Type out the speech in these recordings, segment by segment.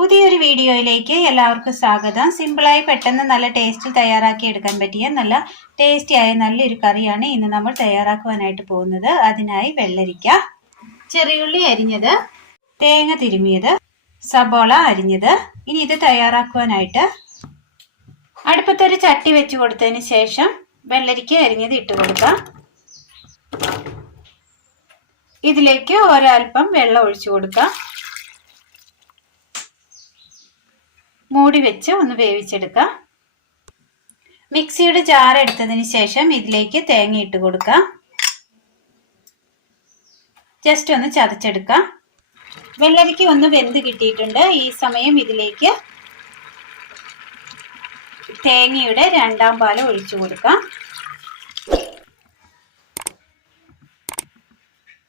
പുതിയൊരു വീഡിയോയിലേക്ക് എല്ലാവർക്കും സ്വാഗതം. സിമ്പിളായി പെട്ടെന്ന് നല്ല ടേസ്റ്റിൽ തയ്യാറാക്കി എടുക്കാൻ പറ്റിയ നല്ല ടേസ്റ്റിയായ നല്ലൊരു കറിയാണ് ഇന്ന് നമ്മൾ തയ്യാറാക്കുവാനായിട്ട് പോകുന്നത്. അതിനായി വെള്ളരിക്ക ചെറിയുള്ളി അരിഞ്ഞത് തേങ്ങ തിരുമിയത് സബോള അരിഞ്ഞത്. ഇനി ഇത് തയ്യാറാക്കുവാനായിട്ട് അടുപ്പത്തൊരു ചട്ടി വെച്ച് കൊടുത്തതിന് ശേഷം വെള്ളരിക്ക അരിഞ്ഞത് ഇട്ട് കൊടുക്കാം. ഇതിലേക്ക് ഒരൽപ്പം വെള്ളം ഒഴിച്ചു കൊടുക്കാം. മൂടി വെച്ച് ഒന്ന് വേവിച്ചെടുക്കാം. മിക്സിയുടെ ജാർ എടുത്തതിന് ശേഷം ഇതിലേക്ക് തേങ്ങ ഇട്ട് കൊടുക്കാം. ജസ്റ്റ് ഒന്ന് ചതച്ചെടുക്കാം. വെള്ളരിക്ക് ഒന്ന് വെന്ത് കിട്ടിയിട്ടുണ്ട്. ഈ സമയം ഇതിലേക്ക് തേങ്ങയുടെ രണ്ടാം പാൽ ഒഴിച്ചു കൊടുക്കാം.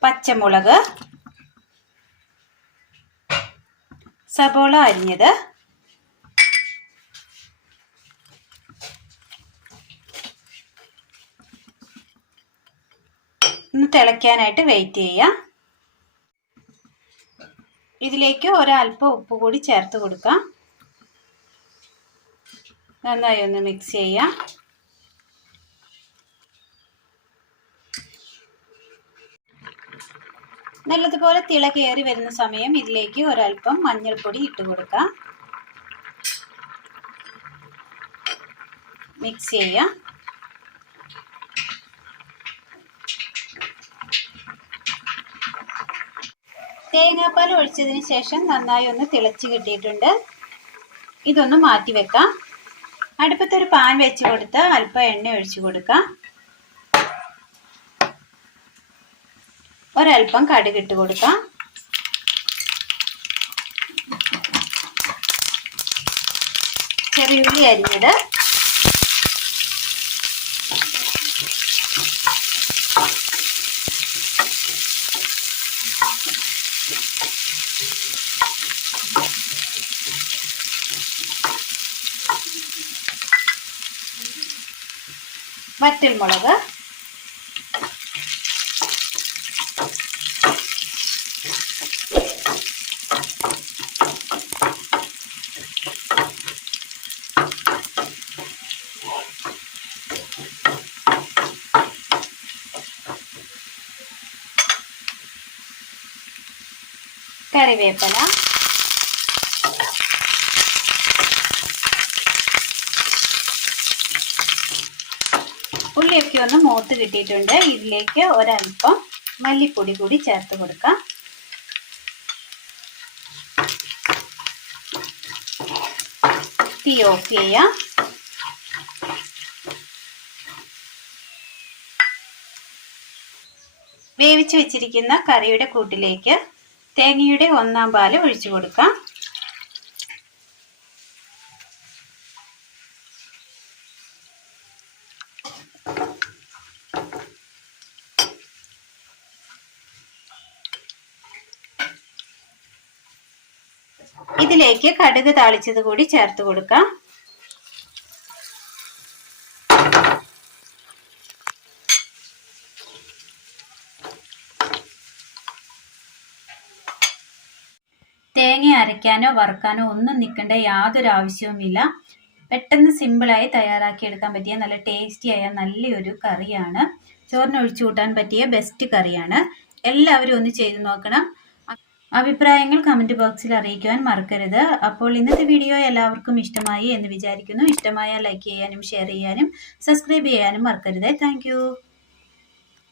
പച്ചമുളക് സബോള അരിഞ്ഞത് ഒന്ന് തിളയ്ക്കാനായിട്ട് വെയിറ്റ് ചെയ്യുക ഇതിലേക്ക് ഒരല്പം ഉപ്പ് കൂടി ചേർത്ത് കൊടുക്കാം. നന്നായി ഒന്ന് മിക്സ് ചെയ്യാം. നല്ലതുപോലെ തിള കയറി വരുന്ന സമയം ഇതിലേക്ക് ഒരൽപ്പം മഞ്ഞൾപ്പൊടി ഇട്ട് കൊടുക്കാം. മിക്സ് ചെയ്യാം. തേങ്ങാപ്പാൽ ഒഴിച്ചതിന് ശേഷം നന്നായി ഒന്ന് തിളച്ച് കിട്ടിയിട്ടുണ്ട്. ഇതൊന്ന് മാറ്റി വെക്കാം. അടുപ്പത്തൊരു പാൻ വെച്ച് കൊടുത്ത് അല്പം എണ്ണ ഒഴിച്ചു കൊടുക്കാം. ഒരല്പം കടുക് ഇട്ട് കൊടുക്കാം. ചെറിയുള്ളി അരിഞ്ഞത് വറ്റൽമുളക് കറിവേപ്പില ഉള്ളിയൊക്കെ ഒന്ന് മൂത്ത് കിട്ടിയിട്ടുണ്ട്. ഇതിലേക്ക് ഒരൽപ്പം മല്ലിപ്പൊടി കൂടി ചേർത്ത് കൊടുക്കാം. തീ ഓഫ് ചെയ്യാം. വേവിച്ച് വെച്ചിരിക്കുന്ന കറിയുടെ കൂട്ടിലേക്ക് തേങ്ങയുടെ ഒന്നാം പാൽ ഒഴിച്ചു കൊടുക്കാം. ഇതിലേക്ക് കടുക് താളിച്ചത് കൂടി ചേർത്ത് കൊടുക്കാം. തേങ്ങ അരയ്ക്കാനോ വറുക്കാനോ ഒന്നും നിൽക്കേണ്ട യാതൊരു ആവശ്യവുമില്ല. പെട്ടെന്ന് സിമ്പിളായി തയ്യാറാക്കി എടുക്കാൻ പറ്റിയ നല്ല ടേസ്റ്റി ആയ നല്ലൊരു കറിയാണ്. ചോറിന് ഒഴിച്ചു കൂട്ടാൻ പറ്റിയ ബെസ്റ്റ് കറിയാണ്. എല്ലാവരും ഒന്ന് ചെയ്തു നോക്കണം. അഭിപ്രായങ്ങൾ കമന്റ് ബോക്സിൽ അറിയിക്കുവാൻ മറക്കരുത്. അപ്പോൾ ഇന്നത്തെ വീഡിയോ എല്ലാവർക്കും ഇഷ്ടമായി എന്ന് വിചാരിക്കുന്നു. ഇഷ്ടമായ ലൈക്ക് ചെയ്യാനും ഷെയർ ചെയ്യാനും സബ്സ്ക്രൈബ് ചെയ്യാനും മറക്കരുത്. താങ്ക്